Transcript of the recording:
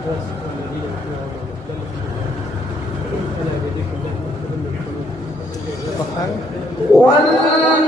الفاسق والذين يطيعون المختلف فلا يهديكم الله فمن والذين